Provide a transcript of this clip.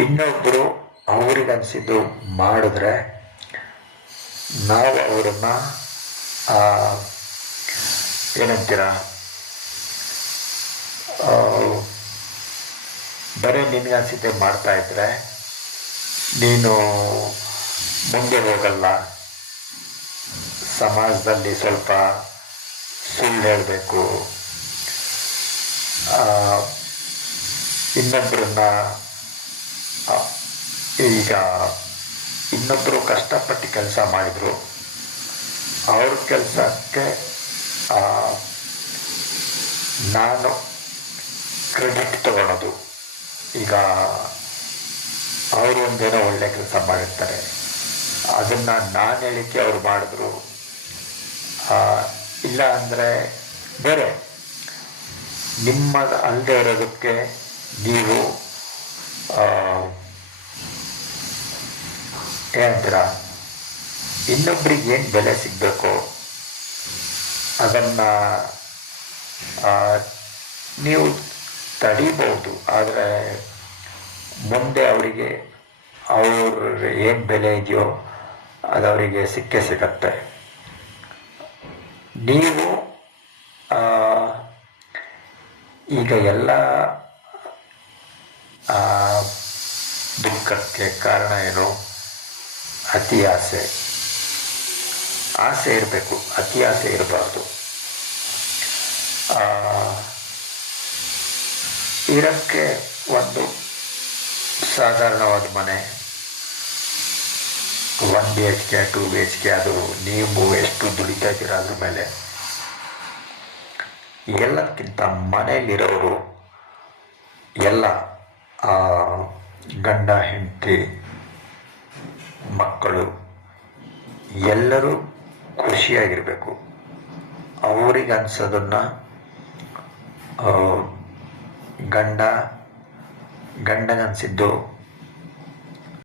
ಇನ್ನೊಬ್ಬರು ಅವ್ರಿಗನ್ಸಿದ್ದು ಮಾಡಿದ್ರೆ ನಾವು ಅವ್ರನ್ನ ಏನಂತೀರ, ಬರೀ ನಿನಗನ್ಸಿದ್ದೆ ಮಾಡ್ತಾಯಿದ್ರೆ ನೀನು ಮುಂದೆ ಹೋಗಲ್ಲ. ಸಮಾಜದಲ್ಲಿ ಸ್ವಲ್ಪ ಸುಳ್ಳು ಹೇಳಬೇಕು, ಇನ್ನೊಬ್ಬರನ್ನ ಈಗ ಇನ್ನೊಬ್ಬರು ಕಷ್ಟಪಟ್ಟು ಕೆಲಸ ಮಾಡಿದರು, ಅವ್ರ ಕೆಲಸಕ್ಕೆ ನಾನು ಕ್ರೆಡಿಟ್ ತಗೊಳ್ಳೋದು. ಈಗ ಅವರು ಒಂದೇನೋ ಒಳ್ಳೆ ಕೆಲಸ ಮಾಡಿರ್ತಾರೆ, ಅದನ್ನು ನಾನು ಹೇಳಿಕೆ ಅವ್ರು ಮಾಡಿದ್ರು, ಇಲ್ಲ ಅಂದರೆ ಬೇರೆ ನಿಮ್ಮ ಅಲ್ಲದೆ ಇರೋದಕ್ಕೆ ನೀವು ಏನಂತೀರ, ಇನ್ನೊಬ್ರಿಗೆ ಏನು ಬೆಲೆ ಸಿಗಬೇಕು ಅದನ್ನು ನೀವು ತಡಿಬೋದು. ಆದರೆ ಮುಂದೆ ಅವರಿಗೆ ಅವ್ರ ಏನು ಬೆಲೆ ಇದೆಯೋ ಅದು ಅವರಿಗೆ ಸಿಕ್ಕೇ ಸಿಗತ್ತೆ. ನೀವು ಈಗ ಎಲ್ಲ ದುಃಖಕ್ಕೆ ಕಾರಣ ಏನು? ಅತಿ ಆಸೆ. ಆಸೆ ಇರಬೇಕು, ಅತಿ ಆಸೆ ಇರಬಾರ್ದು. ಇರೋಕ್ಕೆ ಒಂದು ಸಾಧಾರಣವಾದ ಮನೆ, 1 BHK 2 BHK, ಅದು ನೀವು ಎಷ್ಟು ದುಡಿತಾ ಇದ್ದೀರ ಅದ್ರ ಮೇಲೆ. ಎಲ್ಲಕ್ಕಿಂತ ಮನೆಯಲ್ಲಿರೋರು ಎಲ್ಲ ಗಂಡ ಹೆಂಡತಿ ಮಕ್ಕಳು ಎಲ್ಲರೂ ಖುಷಿಯಾಗಿರಬೇಕು. ಅವ್ರಿಗೆ ಅನ್ಸೋದನ್ನು ಗಂಡಗನ್ಸಿದ್ದು